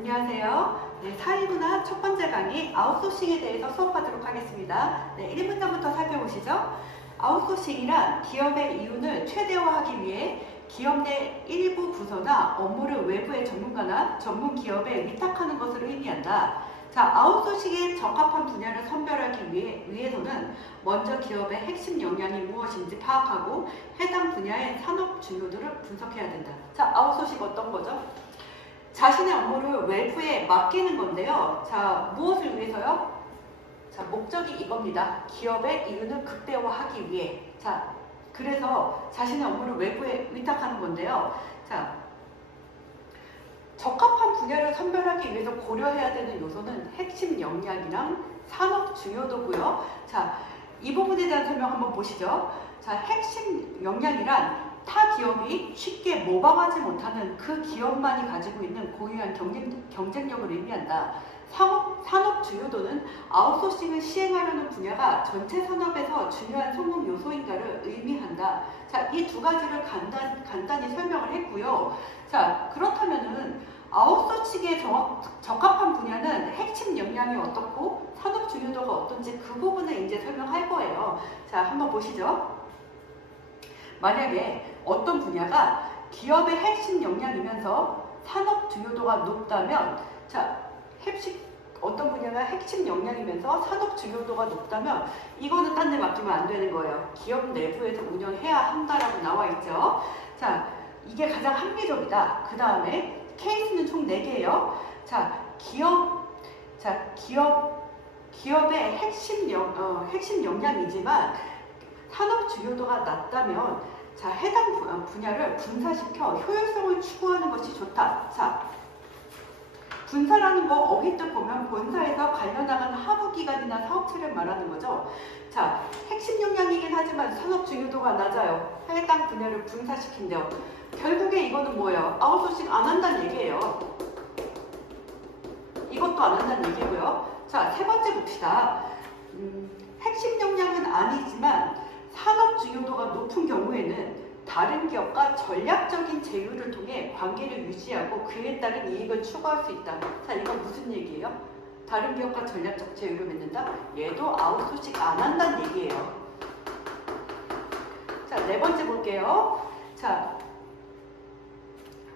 안녕하세요. 네, 사회문화 첫 번째 강의 아웃소싱에 대해서 수업하도록 하겠습니다. 네, 1문단부터 살펴보시죠. 아웃소싱이란 기업의 이윤을 최대화하기 위해 기업 내 일부 부서나 업무를 외부의 전문가나 전문 기업에 위탁하는 것을 의미한다. 자, 아웃소싱에 적합한 분야를 선별하기 위해서는 먼저 기업의 핵심 역량이 무엇인지 파악하고 해당 분야의 산업 중요도를 분석해야 된다. 자, 아웃소싱 어떤 거죠? 자신의 업무를 외부에 맡기는 건데요. 자, 무엇을 위해서요? 자, 목적이 이겁니다. 기업의 이윤을 극대화하기 위해. 자, 그래서 자신의 업무를 외부에 위탁하는 건데요. 자, 적합한 분야를 선별하기 위해서 고려해야 되는 요소는 핵심 역량이랑 산업 중요도고요. 자, 이 부분에 대한 설명 한번 보시죠. 자, 핵심 역량이란 타 기업이 쉽게 모방하지 못하는 그 기업만이 가지고 있는 고유한 경쟁력을 의미한다. 산업 중요도는 아웃소싱을 시행하려는 분야가 전체 산업에서 중요한 성공 요소인가를 의미한다. 자, 이 두 가지를 간단히 설명을 했고요. 자, 그렇다면은 아웃소싱에 적합한 분야는 핵심 역량이 어떻고 산업 중요도가 어떤지 그 부분을 이제 설명할 거예요. 자, 한번 보시죠. 만약에 어떤 분야가 기업의 핵심 역량이면서 산업 중요도가 높다면, 자, 어떤 분야가 핵심 역량이면서 산업 중요도가 높다면 이거는 딴 데 맡기면 안 되는 거예요. 기업 내부에서 운영해야 한다라고 나와 있죠. 자, 이게 가장 합리적이다. 그 다음에 케이스는 총 4개예요. 자, 기업의 핵심 역량이지만 산업 중요도가 낮다면, 자, 해당 분야를 분사시켜 효율성을 추구하는 것이 좋다. 자, 분사라는 거 어휘뜻 보면 본사에서 관련하는 하부기관이나 사업체를 말하는 거죠. 자, 핵심 역량이긴 하지만 산업 중요도가 낮아요. 해당 분야를 분사시킨대요. 결국에 이거는 뭐예요? 아웃소싱 안 한다는 얘기예요. 이것도 안 한다는 얘기고요. 자, 세 번째 봅시다. 핵심 역량은 아니지만 산업 중요도가 높은 경우에는 다른 기업과 전략적인 제휴를 통해 관계를 유지하고 그에 따른 이익을 추구할 수 있다. 자, 이건 무슨 얘기예요? 다른 기업과 전략적 제휴를 맺는다? 얘도 아웃소싱 안 한다는 얘기예요. 자, 4번째 볼게요. 자,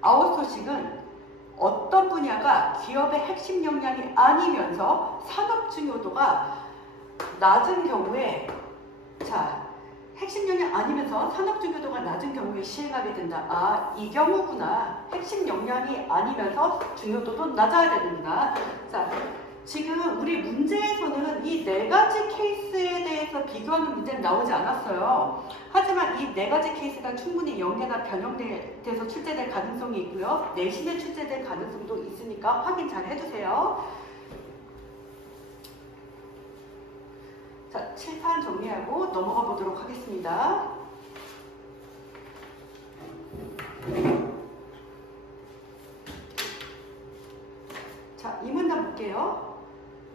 아웃소싱은 어떤 분야가 기업의 핵심 역량이 아니면서 산업 중요도가 낮은 경우에, 자, 핵심 역량 아니면서 산업 중요도가 낮은 경우에 시행하게 된다. 아, 이 경우구나. 핵심 역량이 아니면서 중요도도 낮아야 되는구나. 자, 지금 우리 문제에서는 이 4가지 케이스에 대해서 비교하는 문제는 나오지 않았어요. 하지만 이 4가지 케이스가 충분히 연계나 변형돼서 출제될 가능성이 있고요. 내신에 출제될 가능성도 있으니까 확인 잘 해주세요. 자, 칠판 정리하고 넘어가 보도록 하겠습니다. 자, 이 문단 볼게요.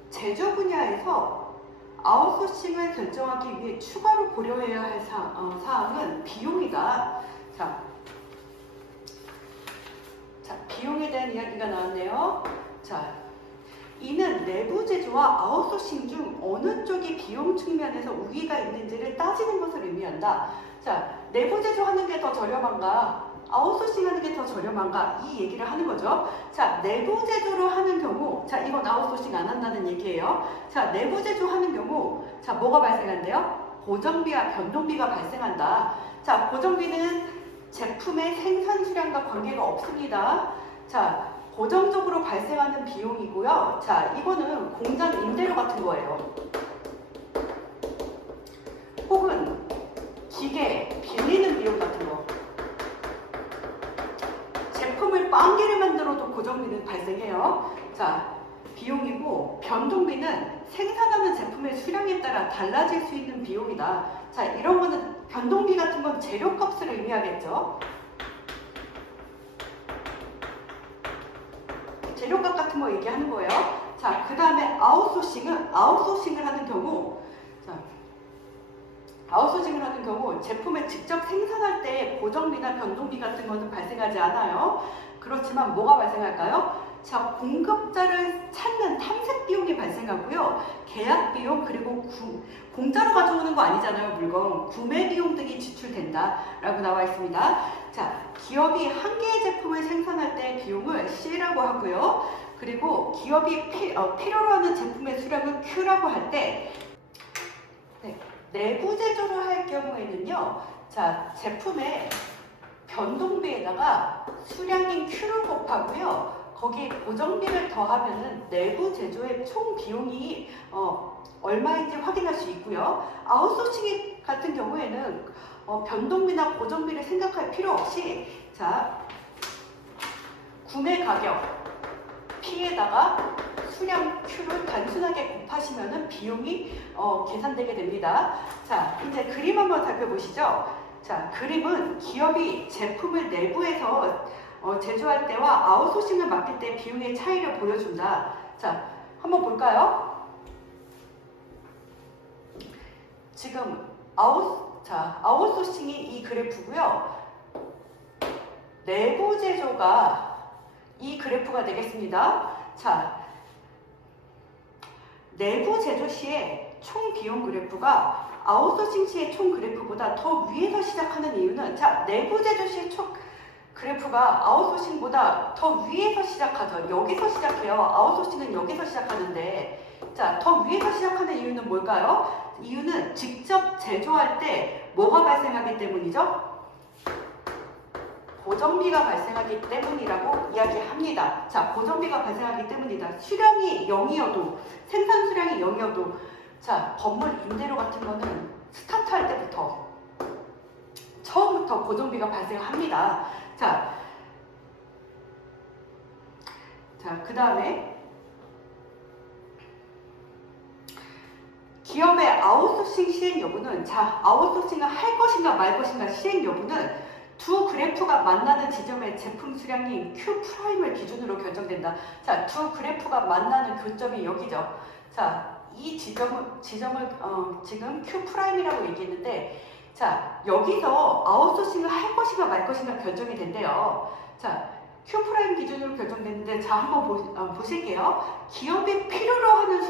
제조 분야에서 아웃소싱을 결정하기 위해 추가로 고려해야 할 사항은 비용이다. 자, 비용에 대한 이야기가 나왔네요. 자, 이는 내부 제조와 아웃소싱 중 어느 쪽이 비용 측면에서 우위가 있는지를 따지는 것을 의미한다. 자, 내부 제조하는 게 더 저렴한가? 아웃소싱 하는 게 더 저렴한가? 이 얘기를 하는 거죠. 자, 내부 제조를 하는 경우, 자, 이건 아웃소싱 안 한다는 얘기예요. 자, 내부 제조하는 경우, 자, 뭐가 발생한대요? 고정비와 변동비가 발생한다. 자, 고정비는 제품의 생산 수량과 관계가 없습니다. 자, 고정적으로 발생하는 비용이고요. 자, 이거는 공장 임대료 같은 거예요. 혹은 기계 빌리는 비용 같은 거. 제품을 빵개를 만들어도 고정비는 발생해요. 자, 비용이고, 변동비는 생산하는 제품의 수량에 따라 달라질 수 있는 비용이다. 자, 이런 거는 변동비 같은 건 재료값을 의미하겠죠. 재료값 같은 거 얘기하는 거예요. 자, 그 다음에 아웃소싱을 하는 경우, 자, 아웃소싱을 하는 경우 제품을 직접 생산할 때 고정비나 변동비 같은 것은 발생하지 않아요. 그렇지만 뭐가 발생할까요? 자, 공급자를 찾는 탐색 비용이 발생하고요. 계약 비용 그리고 공짜로 가져오는 거 아니잖아요. 물건 구매 비용 등이 지출된다 라고 나와 있습니다. 자, 기업이 한 개의 제품을 생산할 때 비용을 C라고 하고요. 그리고 기업이 필요로 하는 제품의 수량을 Q라고 할 때 내부 제조를 할 경우에는요. 자, 제품의 변동비에다가 수량인 Q를 곱하고요. 거기에 고정비를 더하면은 내부 제조의 총 비용이 얼마인지 확인할 수 있고요. 아웃소싱 같은 경우에는 변동비나 고정비를 생각할 필요 없이 자, 구매 가격 P에다가 수량 Q를 단순하게 곱하시면은 비용이 계산되게 됩니다. 자, 이제 그림 한번 살펴보시죠. 자, 그림은 기업이 제품을 내부에서 제조할 때와 아웃소싱을 맡길 때 비용의 차이를 보여준다. 자, 한번 볼까요? 지금 아웃소싱이 이 그래프고요. 내부 제조가 이 그래프가 되겠습니다. 자, 내부 제조 시에 총 비용 그래프가 아웃소싱 시의 총 그래프보다 더 위에서 시작하는 이유는 자, 내부 제조 시의 총 그래프가 아웃소싱보다 더 위에서 시작하죠. 여기서 시작해요. 아웃소싱은 여기서 시작하는데 자, 더 위에서 시작하는 이유는 뭘까요? 이유는 직접 제조할 때 뭐가 발생하기 때문이죠? 고정비가 발생하기 때문이라고 이야기합니다. 자, 고정비가 발생하기 때문이다. 수량이 0이어도 생산 수량이 0이어도 자, 건물 임대료 같은 거는 스타트 할 때부터 처음부터 고정비가 발생합니다. 자, 그 다음에 기업의 아웃소싱 시행 여부는 자, 아웃소싱을 할 것인가 말 것인가 시행 여부는 두 그래프가 만나는 지점의 제품 수량인 Q'을 기준으로 결정된다. 자, 두 그래프가 만나는 교점이 여기죠. 자, 이 지점을 지금 Q'이라고 얘기했는데 자, 여기서 아웃소싱을 할 것인가 말 것인가 결정이 된대요. 자, Q' 기준으로 결정됐는데 자, 한번 보실게요. 기업이 필요로 하는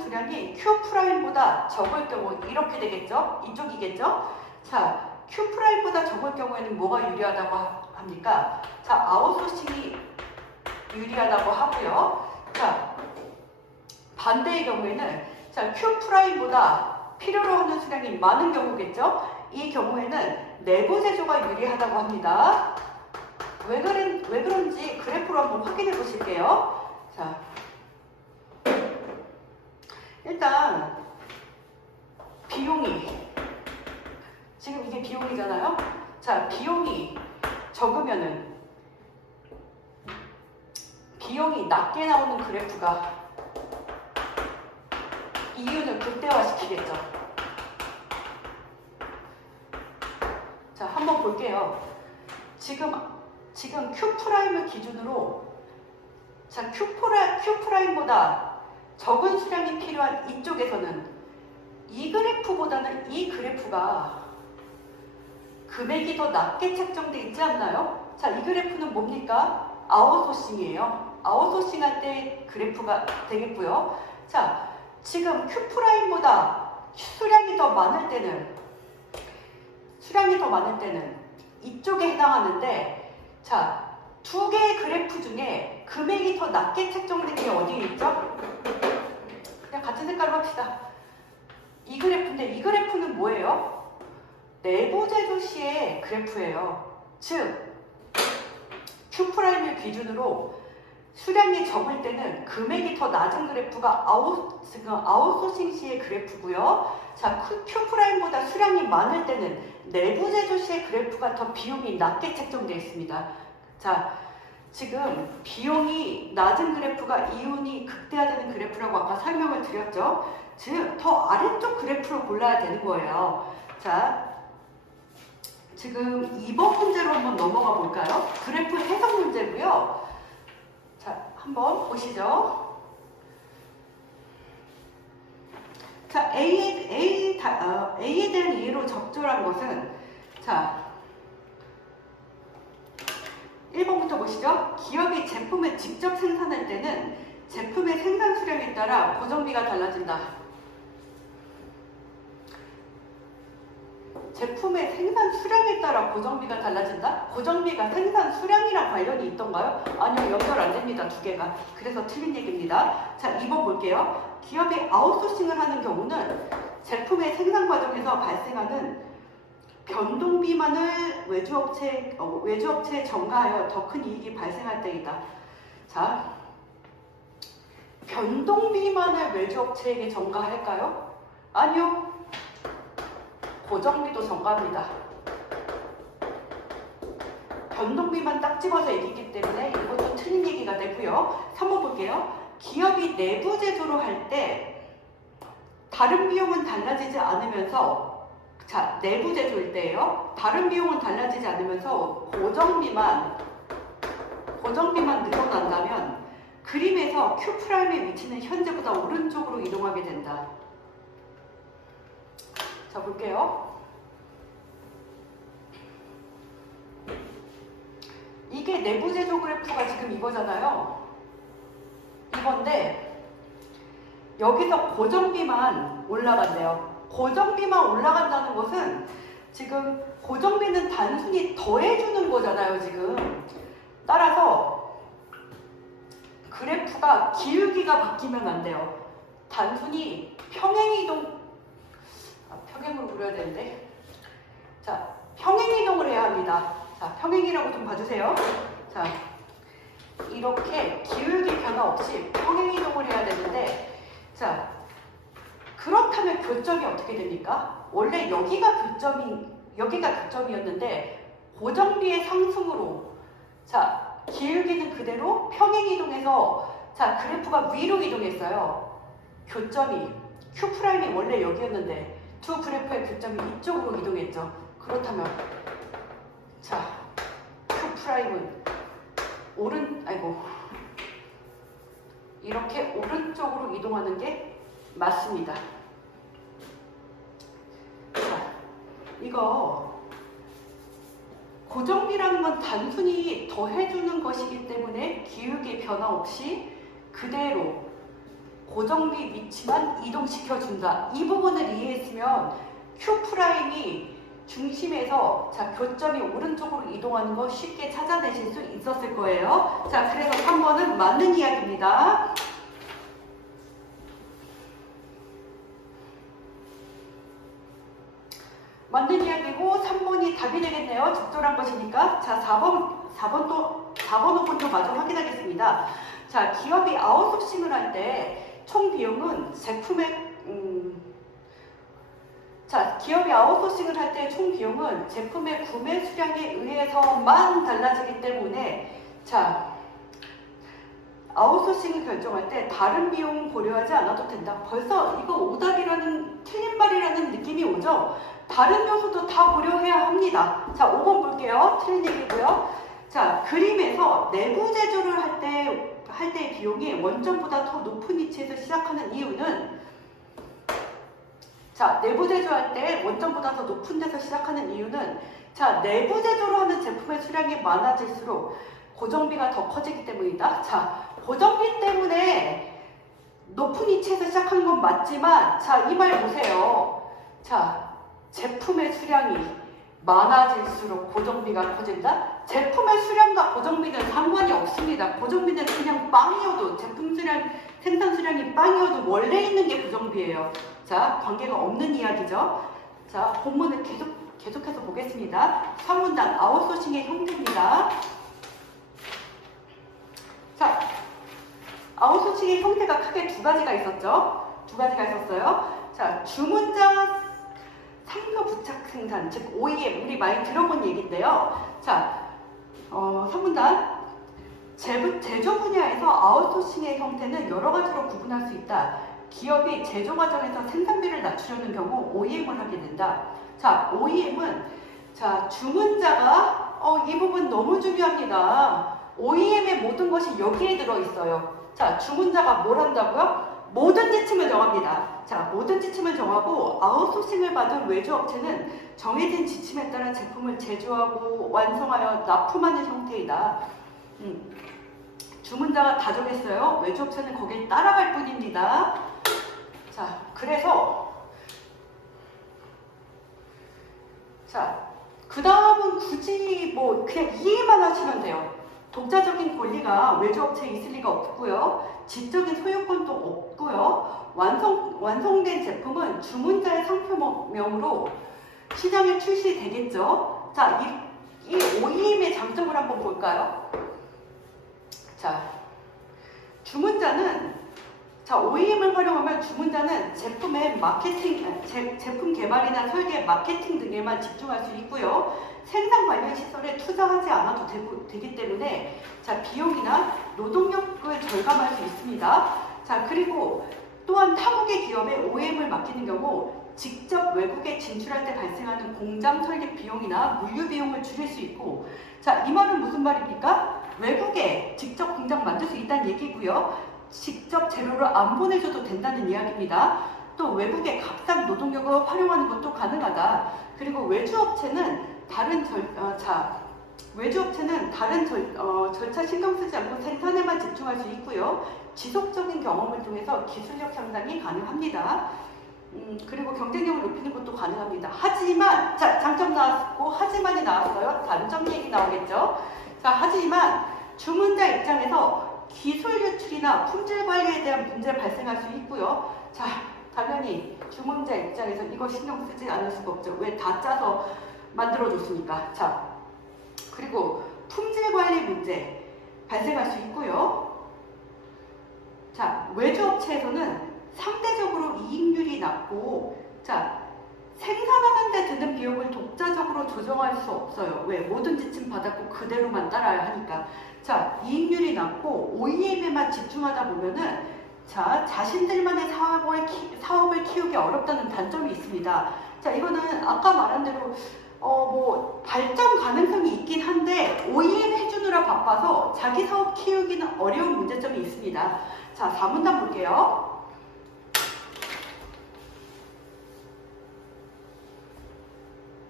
수량이 Q'보다 적을 경우 이렇게 되겠죠? 이쪽이겠죠? 자, Q'보다 적을 경우에는 뭐가 유리하다고 합니까? 자, 아웃소싱이 유리하다고 하고요. 자, 반대의 경우에는 자, Q'보다 필요로 하는 수량이 많은 경우겠죠? 이 경우에는 내부 제조가 유리하다고 합니다. 왜 그런지 그래프로 한번 확인해 보실게요. 자, 일단 비용이 지금 이게 비용이잖아요. 자, 비용이 적으면은 비용이 낮게 나오는 그래프가 이윤을 극대화시키겠죠. 자, 한번 볼게요. 지금 Q'을 기준으로 자, Q'보다 적은 수량이 필요한 이쪽에서는 이 그래프보다는 이 그래프가 금액이 더 낮게 책정되어 있지 않나요? 자, 이 그래프는 뭡니까? 아웃소싱이에요. 아웃소싱 할 때 그래프가 되겠고요. 자, 지금 Q'보다 수량이 더 많을 때는 이쪽에 해당하는데 자, 두 개의 그래프 중에 금액이 더 낮게 책정된 게 어디에 있죠? 그냥 같은 색깔로 합시다. 이 그래프인데 이 그래프는 뭐예요? 내부 제조 시의 그래프예요. 즉 Q'을 기준으로 수량이 적을 때는 금액이 더 낮은 그래프가 아웃소싱 시의 그래프고요. 자, Q'보다 수량이 많을 때는 내부 제조 시의 그래프가 더 비용이 낮게 책정되어 있습니다. 자, 지금 비용이 낮은 그래프가 이윤이 극대화되는 그래프라고 아까 설명을 드렸죠. 즉, 더 아래쪽 그래프를 골라야 되는 거예요. 자, 지금 2번 문제로 한번 넘어가 볼까요? 그래프 해석 문제고요. 자, 한번 보시죠. 자, A에 대한 이해로 적절한 것은 자, 1번부터 보시죠. 기업이 제품을 직접 생산할 때는 제품의 생산 수량에 따라 고정비가 달라진다. 제품의 생산 수량에 따라 고정비가 달라진다? 고정비가 생산 수량이랑 관련이 있던가요? 아니요, 연결 안 됩니다. 두 개가. 그래서 틀린 얘기입니다. 자, 2번 볼게요. 기업이 아웃소싱을 하는 경우는 제품의 생산 과정에서 발생하는 변동비만을 외주업체에 전가하여 더 큰 이익이 발생할 때이다. 자, 변동비만을 외주업체에게 전가할까요? 아니요. 고정비도 전가합니다. 변동비만 딱 집어서 얘기했기 때문에 이것도 틀린 얘기가 되고요. 3번 볼게요. 기업이 내부 제조를 할 때 다른 비용은 달라지지 않으면서, 자, 내부 제조일 때예요. 다른 비용은 달라지지 않으면서 고정비만 늘어난다면 그림에서 Q'의 위치는 현재보다 오른쪽으로 이동하게 된다. 자, 볼게요. 이게 내부 제조 그래프가 지금 이거잖아요. 이건데 여기서 고정비만 올라간대요. 고정비만 올라간다는 것은 지금 고정비는 단순히 더해주는 거잖아요, 지금. 따라서 그래프가 기울기가 바뀌면 안 돼요. 단순히 평행이동, 평행으로 그려야 되는데. 자, 평행이동을 해야 합니다. 자, 평행이라고 좀 봐주세요. 자, 이렇게 기울기 변화 없이 평행이동을 해야 되는데, 자, 그렇다면 교점이 어떻게 됩니까? 원래 여기가 교점이었는데 고정비의 상승으로, 자, 기울기는 그대로 평행이동해서, 자, 그래프가 위로 이동했어요. 교점이 Q'이 원래 여기였는데 두 그래프의 교점이 이쪽으로 이동했죠. 그렇다면, 자, Q'은 이렇게 오른쪽으로 이동하는 게 맞습니다. 자, 이거 고정비라는 건 단순히 더해주는 것이기 때문에 기울기 변화 없이 그대로 고정비 위치만 이동시켜준다. 이 부분을 이해했으면 Q'이 중심에서, 자, 교점이 오른쪽으로 이동하는 거 쉽게 찾아내실 수 있었을 거예요. 자, 그래서 3번은 맞는 이야기입니다. 맞는 이야기고 3번이 답이 되겠네요. 적절한 것이니까. 자, 4번, 5번도 마저 확인하겠습니다. 자, 기업이 아웃소싱을 할 때 총 비용은 기업이 아웃소싱을 할 때 총 비용은 제품의 구매 수량에 의해서만 달라지기 때문에, 자, 아웃소싱을 결정할 때 다른 비용은 고려하지 않아도 된다. 벌써 이거 오답이라는, 틀린 말이라는 느낌이 오죠? 다른 요소도 다 고려해야 합니다. 자, 5번 볼게요. 틀린 얘기고요. 자, 그림에서 내부 제조를 할 때의 비용이 원점보다 더 높은 위치에서 시작하는 이유는, 자, 내부 제조할 때 원점보다 더 높은 데서 시작하는 이유는, 자, 내부 제조를 하는 제품의 수량이 많아질수록 고정비가 더 커지기 때문이다. 자, 고정비 때문에 높은 위치에서 시작하는 건 맞지만, 자, 이 말 보세요. 자, 제품의 수량이 많아질수록 고정비가 커진다? 제품의 수량과 고정비는 상관이 없습니다. 고정비는 그냥 빵이어도, 제품 수량, 생산 수량이 빵이어도 원래 있는 게 고정비예요. 자, 관계가 없는 이야기죠. 자, 본문을 계속해서 보겠습니다. 3문단 아웃소싱의 형태입니다. 자, 아웃소싱의 형태가 크게 두 가지가 있었죠. 두 가지가 있었어요. 자, 주문자 상표 부착 생산, 즉 OEM, 우리 많이 들어본 얘기인데요. 자, 3문단 제조 분야에서 아웃소싱의 형태는 여러 가지로 구분할 수 있다. 기업이 제조 과정에서 생산비를 낮추려는 경우 OEM을 하게 된다. 자, OEM은, 자, 주문자가, 이 부분 너무 중요합니다. OEM의 모든 것이 여기에 들어있어요. 자, 주문자가 뭘 한다고요? 모든 지침을 정합니다. 자, 모든 지침을 정하고 아웃소싱을 받은 외주업체는 정해진 지침에 따라 제품을 제조하고 완성하여 납품하는 형태이다. 주문자가 다 정했어요. 외주업체는 거길 따라갈 뿐입니다. 자, 그래서 그 다음은 굳이 뭐 그냥 이해만 하시면 돼요. 독자적인 권리가 외주업체에 있을 리가 없고요. 지적인 소유권도 없고요. 완성된 제품은 주문자의 상표명으로 시장에 출시되겠죠. 자, 이 OEM의 장점을 한번 볼까요? 자, OEM을 활용하면 주문자는 제품의 제품 개발이나 설계, 마케팅 등에만 집중할 수 있고요. 생산 관련 시설에 투자하지 않아도 되기 때문에 자, 비용이나 노동력을 절감할 수 있습니다. 자, 그리고 또한 타국의 기업에 OEM을 맡기는 경우 직접 외국에 진출할 때 발생하는 공장 설계 비용이나 물류 비용을 줄일 수 있고, 자, 이 말은 무슨 말입니까? 외국에 직접 공장 만들 수 있다는 얘기고요. 직접 재료를 안 보내줘도 된다는 이야기입니다. 또 외국의 값싼 노동력을 활용하는 것도 가능하다. 그리고 외주업체는 다른 절차 신경 쓰지 않고 생산에만 집중할 수 있고요. 지속적인 경험을 통해서 기술력 향상이 가능합니다. 그리고 경쟁력을 높이는 것도 가능합니다. 하지만, 자, 장점 나왔고, 하지만이 나왔어요. 단점 얘기 나오겠죠. 자, 하지만 주문자 입장에서 기술 유출이나 품질 관리에 대한 문제 발생할 수 있고요. 자, 당연히 주문자 입장에서 이거 신경 쓰지 않을 수가 없죠. 왜 다 짜서 만들어줬으니까. 자, 그리고 품질 관리 문제 발생할 수 있고요. 자, 외주업체에서는 상대적으로 이익률이 낮고, 자, 생산하는 데 드는 비용을 독자적으로 조정할 수 없어요. 왜? 모든 지침 받았고 그대로만 따라야 하니까. 자, 이익률이 낮고 OEM에만 집중하다 보면은 자, 자신들만의 사업을 키우기 어렵다는 단점이 있습니다. 자, 이거는 아까 말한 대로 뭐 발전 가능성이 있긴 한데 OEM 해주느라 바빠서 자기 사업 키우기는 어려운 문제점이 있습니다. 자, 4문단 볼게요.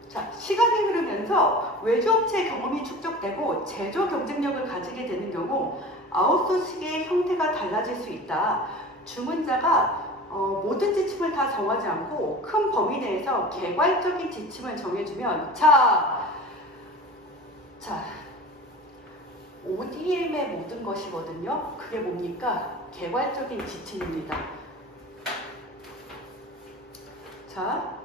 자, 시간이 흐르면서 외주업체의 경험이 축적되고 제조 경쟁력을 가지게 되는 경우 아웃소싱의 형태가 달라질 수 있다. 주문자가 모든 지침을 다 정하지 않고 큰 범위 내에서 개괄적인 지침을 정해주면 자, ODM의 모든 것이거든요. 그게 뭡니까? 개괄적인 지침입니다. 자,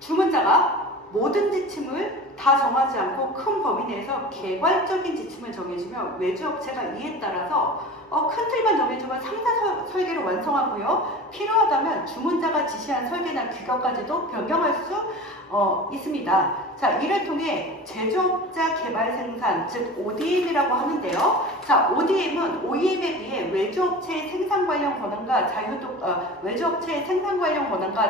주문자가 모든 지침을 다 정하지 않고 큰 범위 내에서 개괄적인 지침을 정해주면 외주업체가 이에 따라서 큰 틀만 정해주면 상세 설계를 완성하고요. 필요하다면 주문자가 지시한 설계나 규격까지도 변경할 수 있습니다. 자, 이를 통해 제조업자 개발 생산, 즉 ODM이라고 하는데요. 자, ODM은 OEM에 비해 외주업체의 생산 관련 권한과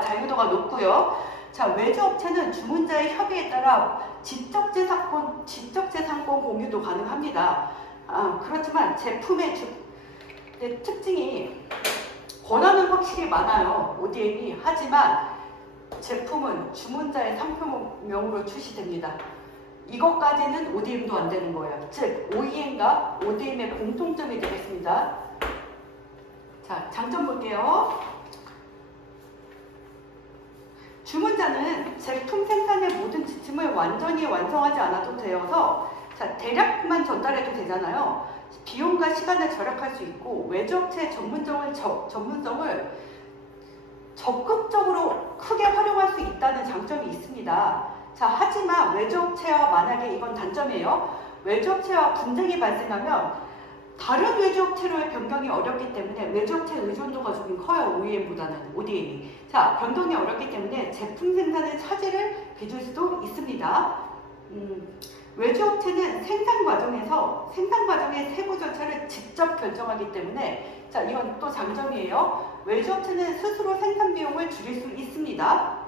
자유도가 높고요. 자, 외주업체는 주문자의 협의에 따라 지적재산권 공유도 가능합니다. 그렇지만 제품의 특징이 권한은 확실히 많아요. ODM이. 하지만 제품은 주문자의 상표명으로 출시됩니다. 이것까지는 ODM도 안 되는 거예요. 즉, OEM과 ODM의 공통점이 되겠습니다. 자, 장점 볼게요. 주문자는 제품 생산의 모든 지침을 완전히 완성하지 않아도 되어서 자, 대략만 전달해도 되잖아요. 비용과 시간을 절약할 수 있고 외주업체의 전문성을 적극적으로 크게 활용할 수 있다는 장점이 있습니다. 자, 하지만 외주업체와 만약에 이건 단점이에요. 외주업체와 분쟁이 발생하면 다른 외주업체로의 변경이 어렵기 때문에 외주업체 의존도가 조금 커요. ODM이. 자, 변동이 어렵기 때문에 제품 생산에 차질을 빚을 수도 있습니다. 외주업체는 생산 과정의 세부 절차를 직접 결정하기 때문에 자, 이건 또 장점이에요. 외주업체는 스스로 생산 비용을 줄일 수 있습니다.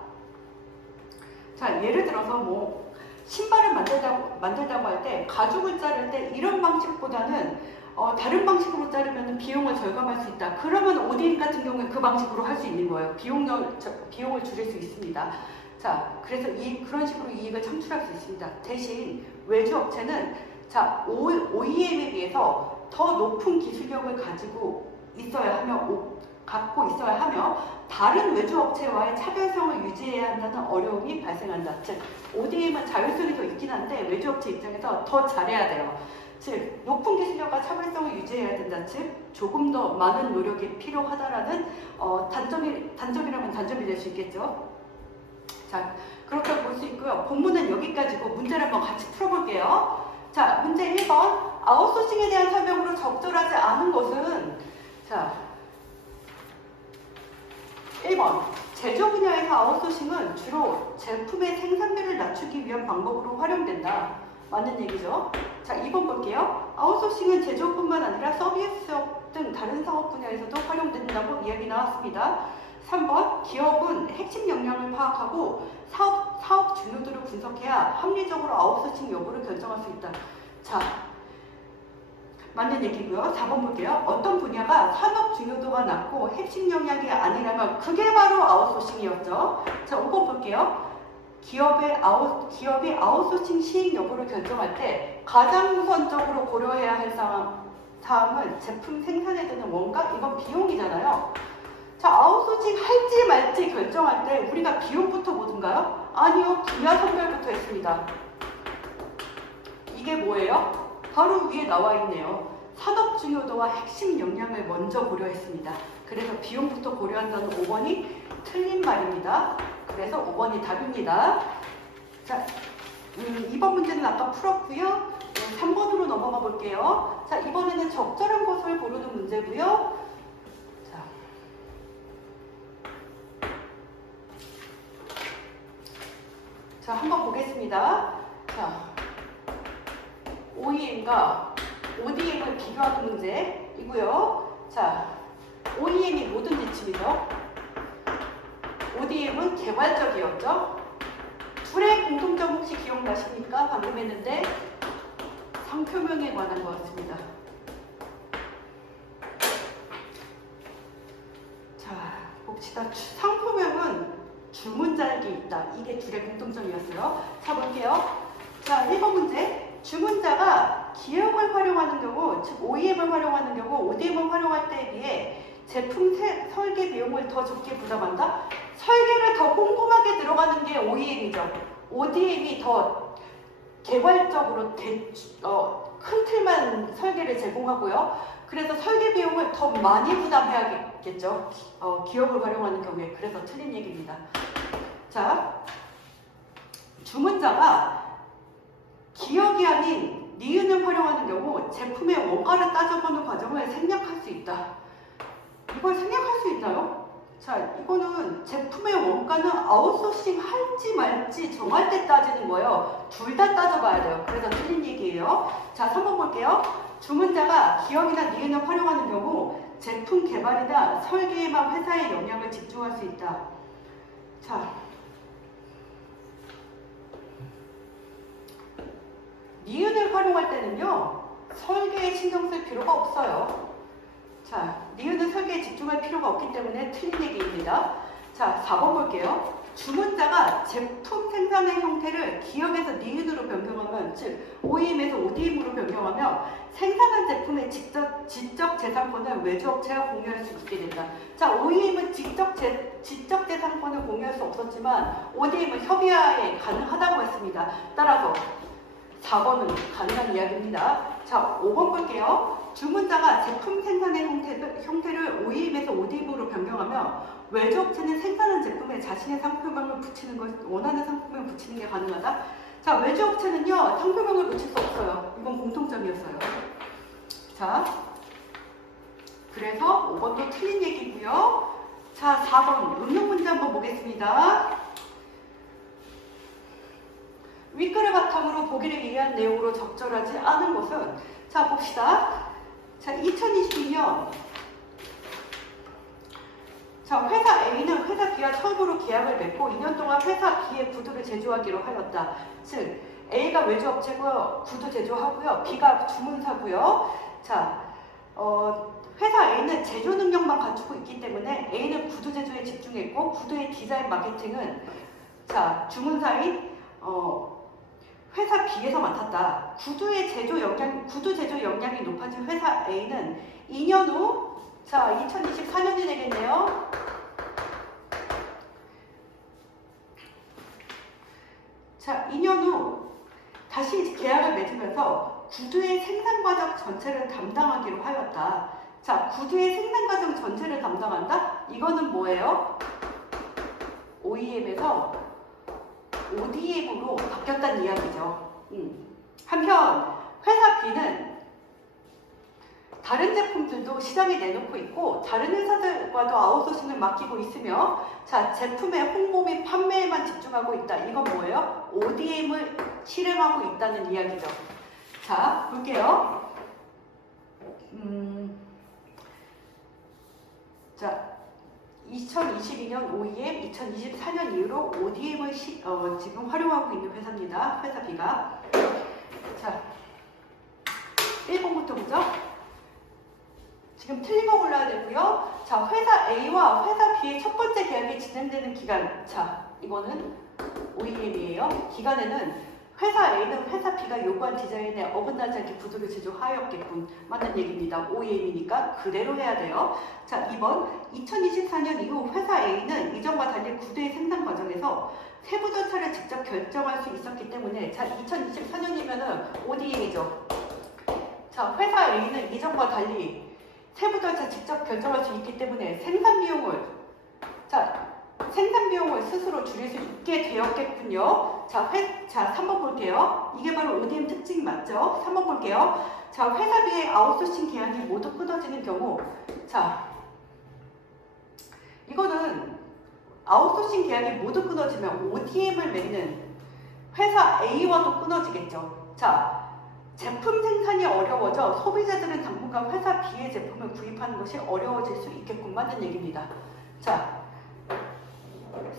자, 예를 들어서 뭐 신발을 만들다고 할 때 가죽을 자를 때 이런 방식보다는 다른 방식으로 자르면 비용을 절감할 수 있다. 그러면 ODM 같은 경우에 그 방식으로 할 수 있는 거예요. 비용을 줄일 수 있습니다. 자, 그래서 그런 식으로 이익을 창출할 수 있습니다. 대신 외주 업체는 OEM에 비해서 더 높은 기술력을 갖고 있어야 하며 다른 외주 업체와의 차별성을 유지해야 한다는 어려움이 발생한다. 즉, ODM은 자율성이 더 있긴 한데 외주 업체 입장에서 더 잘해야 돼요. 즉, 높은 기술력과 차별성을 유지해야 된다. 즉, 조금 더 많은 노력이 필요하다라는 단점이라면 단점이 될 수 있겠죠. 자, 그렇게 볼 수 있고요. 본문은 여기까지고 문제를 한번 같이 풀어볼게요. 자, 문제 1번. 아웃소싱에 대한 설명으로 적절하지 않은 것은, 자, 1번. 제조 분야에서 아웃소싱은 주로 제품의 생산비를 낮추기 위한 방법으로 활용된다. 맞는 얘기죠. 자, 2번 볼게요. 아웃소싱은 제조뿐만 아니라 서비스업 등 다른 사업 분야에서도 활용된다고 이야기 나왔습니다. 3번. 기업은 핵심 역량을 파악하고 사업 중요도를 분석해야 합리적으로 아웃소싱 여부를 결정할 수 있다. 자, 맞는 얘기고요. 4번 볼게요. 어떤 분야가 산업 중요도가 낮고 핵심 역량이 아니라면 그게 바로 아웃소싱이었죠. 자, 5번 볼게요. 기업이 아웃소싱 시행 여부를 결정할 때 가장 우선적으로 고려해야 할 사항은 제품 생산에 드는 원가? 이건 비용이잖아요. 자, 아웃소싱 할지 말지 결정할 때 우리가 비용부터 보든가요? 아니요, 분야 선별부터 했습니다. 이게 뭐예요? 바로 위에 나와 있네요. 산업 중요도와 핵심 역량을 먼저 고려했습니다. 그래서 비용부터 고려한다는 5번이 틀린 말입니다. 그래서 5번이 답입니다. 자, 2번 문제는 아까 풀었고요. 3번으로 넘어가 볼게요. 자, 이번에는 적절한 것을 고르는 문제고요. 자, 한번 보겠습니다. 자, OEM과 ODM을 비교하는 문제이고요. 자, OEM이 모든 지침이죠. ODM은 개발적이었죠. 둘의 공통점 혹시 기억나십니까? 방금 했는데 상표명에 관한 것 같습니다. 자, 봅시다. 상표명은 주문자에게 있다. 이게 둘의 공통점이었어요. 자, 볼게요. 자, 1번 문제. 주문자가 기업을 활용하는 경우, 즉 OEM을 활용하는 경우 ODM을 활용할 때에 비해 제품 설계 비용을 더 적게 부담한다? 설계를 더 꼼꼼하게 들어가는 게 OEM이죠. ODM이 더 개괄적으로 큰 틀만 설계를 제공하고요. 그래서 설계 비용을 더 많이 부담해야겠죠. 기업을 활용하는 경우에. 그래서 틀린 얘기입니다. 자, 주문자가 기억이 아닌 니은을 활용하는 경우 제품의 원가를 따져보는 과정을 생략할 수 있다. 이걸 생략할 수 있나요? 자, 이거는 제품의 원가는 아웃소싱 할지 말지 정할 때 따지는 거예요. 둘 다 따져봐야 돼요. 그래서 틀린 얘기예요. 자, 3번 볼게요. 주문자가 기억이나 니은을 활용하는 경우 제품 개발이나 설계에만 회사의 역량을 집중할 수 있다. 자, 니은을 활용할 때는요, 설계에 신경 쓸 필요가 없어요. 자, 니은은 설계에 집중할 필요가 없기 때문에 틀린 얘기입니다. 자, 4번 볼게요. 주문자가 제품 생산의 형태를 기업에서 니은으로 변경하면, 즉 OEM에서 ODM으로 변경하면 생산한 제품의 지적 재산권을 외주업체와 공유할 수 있게 된다. 자, OEM은 지적 재산권을 공유할 수 없었지만 ODM은 협의하에 가능하다고 했습니다. 따라서 4번은 가능한 이야기입니다. 자, 5번 볼게요. 주문자가 제품 생산의 형태를 OEM에서 ODM으로 변경하며 외주업체는 생산한 제품에 자신의 상표명을 붙이는 걸 원하는 상표명을 붙이는 게 가능하다. 자, 외주업체는요, 상표명을 붙일 수 없어요. 이건 공통점이었어요. 자, 그래서 5번도 틀린 얘기고요. 자, 4번 응용 문제 한번 보겠습니다. 윗글을 바탕으로 보기를 위한 내용으로 적절하지 않은 것은, 자, 봅시다. 자, 2022년 자, 회사 A는 회사 B와 처음으로 계약을 맺고 2년 동안 회사 B의 구두를 제조하기로 하였다. 즉 A가 외주업체고 구두 제조하고요, B가 주문사고요. 자, 회사 A는 제조 능력만 갖추고 있기 때문에 A는 구두 제조에 집중했고 구두의 디자인 마케팅은 자 주문사인 회사 B에서 맡았다. 구두 제조 역량이 높아진 회사 A는 2년 후, 자 2024년이 되겠네요. 자 2년 후 다시 계약을 맺으면서 구두의 생산 과정 전체를 담당하기로 하였다. 자 구두의 생산 과정 전체를 담당한다? 이거는 뭐예요? OEM에서 ODM으로 바뀌었다는 이야기죠. 한편 회사 B는 다른 제품들도 시장에 내놓고 있고 다른 회사들과도 아웃소싱을 맡기고 있으며 자 제품의 홍보 및 판매에만 집중하고 있다. 이건 뭐예요? ODM을 실행하고 있다는 이야기죠. 자 볼게요. 자 2022년 OEM, 2024년 이후로 ODM을 지금 활용하고 있는 회사입니다. 회사 B가. 자, 1번부터 보죠. 지금 틀린 거 골라야 되고요. 자, 회사 A와 회사 B의 첫 번째 계약이 진행되는 기간. 자, 이거는 OEM이에요. 기간에는 회사 A는 회사 B가 요구한 디자인에 어긋나지 않게 구두를 제조하였겠군. 맞는 얘기입니다. OEM이니까 그대로 해야 돼요. 자, 2번 2024년 이후 회사 A는 이전과 달리 구두의 생산 과정에서 세부 절차를 직접 결정할 수 있었기 때문에 자, 2024년이면은 ODM이죠. 자, 회사 A는 이전과 달리 세부 절차 직접 결정할 수 있기 때문에 생산 비용을 스스로 줄일 수 있게 되었겠군요. 자, 3번 볼게요. 이게 바로 ODM 특징 맞죠? 3번 볼게요. 자, 회사 B의 아웃소싱 계약이 모두 끊어지는 경우 자, 이거는 아웃소싱 계약이 모두 끊어지면 ODM을 맺는 회사 A와도 끊어지겠죠. 자, 제품 생산이 어려워져 소비자들은 당분간 회사 B의 제품을 구입하는 것이 어려워질 수 있겠군. 맞는 얘기입니다. 자,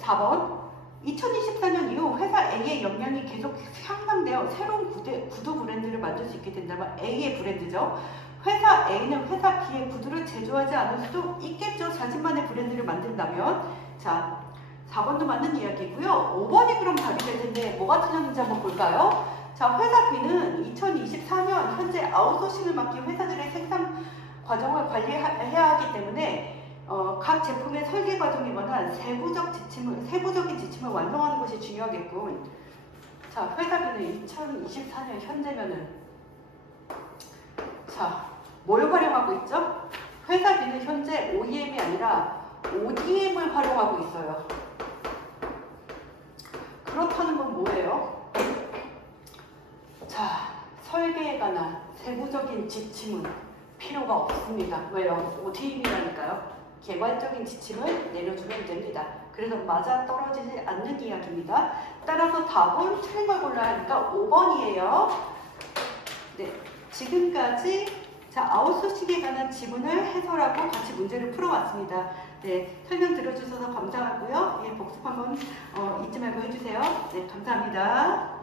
4번 2024년 이후 회사 A의 역량이 계속 향상되어 새로운 구두 브랜드를 만들 수 있게 된다면 A의 브랜드죠. 회사 A는 회사 B의 구두를 제조하지 않을 수도 있겠죠. 자신만의 브랜드를 만든다면. 자, 4번도 맞는 이야기고요. 5번이 그럼 답이 될 텐데 뭐가 틀렸는지 한번 볼까요? 자, 회사 B는 2024년 현재 아웃소싱을 맡긴 회사들의 생산 과정을 관리해야 하기 때문에 각 제품의 설계 과정에 관한 세부적인 지침을 완성하는 것이 중요하겠군. 자, 회사 B는 2024년 현재면은 자, 뭘 활용하고 있죠? 회사 B는 현재 OEM이 아니라 ODM을 활용하고 있어요. 그렇다는 건 뭐예요? 자, 설계에 관한 세부적인 지침은 필요가 없습니다. 왜요? ODM이라니까요. 개괄적인 지침을 내려주면 됩니다. 그래서 맞아 떨어지지 않는 이야기입니다. 따라서 답은 틀린 걸 골라야 하니까 5번이에요. 네, 지금까지 자, 아웃소싱에 관한 지문을 해설하고 같이 문제를 풀어왔습니다. 네, 설명 들어주셔서 감사하고요. 예, 복습 한번 잊지 말고 해주세요. 네, 감사합니다.